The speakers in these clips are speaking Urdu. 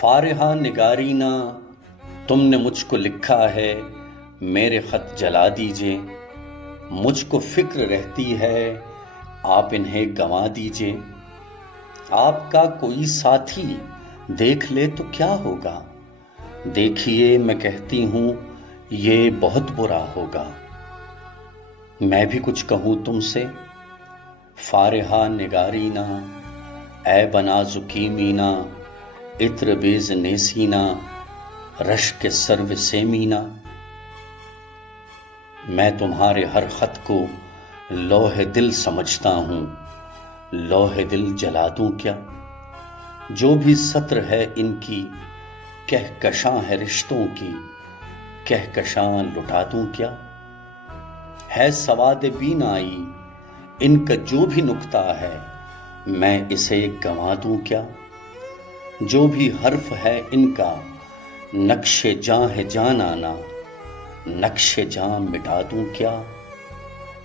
فارحہ نگارینا، تم نے مجھ کو لکھا ہے میرے خط جلا دیجئے، مجھ کو فکر رہتی ہے آپ انہیں گنوا دیجئے۔ آپ کا کوئی ساتھی دیکھ لے تو کیا ہوگا، دیکھیے میں کہتی ہوں یہ بہت برا ہوگا۔ میں بھی کچھ کہوں تم سے، فارحہ نگارینا، اے بنا زکیمینا، عطر بیز نیسینا، رشک سرو سیمینا۔ میں تمہارے ہر خط کو لوح دل سمجھتا ہوں، لوح دل جلا دوں کیا؟ جو بھی سطر ہے ان کی کہکشاں ہے رشتوں کی، کہکشاں لٹا دوں کیا؟ ہے سواد بینائی ان کا جو بھی نکتہ ہے، میں اسے گنوا دوں کیا؟ جو بھی حرف ہے ان کا نقش جاں ہے جانانا، نقش جاں مٹا دوں کیا؟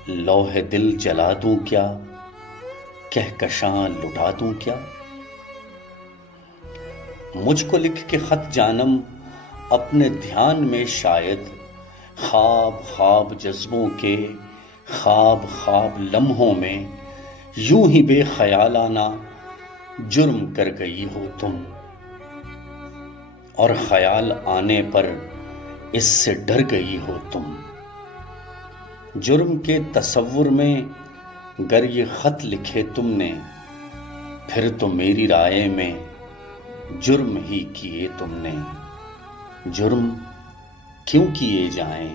لوح دل جلا دوں کیا؟ کہکشاں لٹا دوں کیا؟ مجھ کو لکھ کے خط جانم اپنے دھیان میں شاید، خواب خواب جذبوں کے خواب خواب لمحوں میں، یوں ہی بے خیالانہ جرم کر گئی ہو تم، اور خیال آنے پر اس سے ڈر گئی ہو تم۔ جرم کے تصور میں گر یہ خط لکھے تم نے، پھر تو میری رائے میں جرم ہی کیے تم نے۔ جرم کیوں کیے جائیں،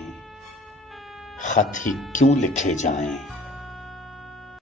خط ہی کیوں لکھے جائیں؟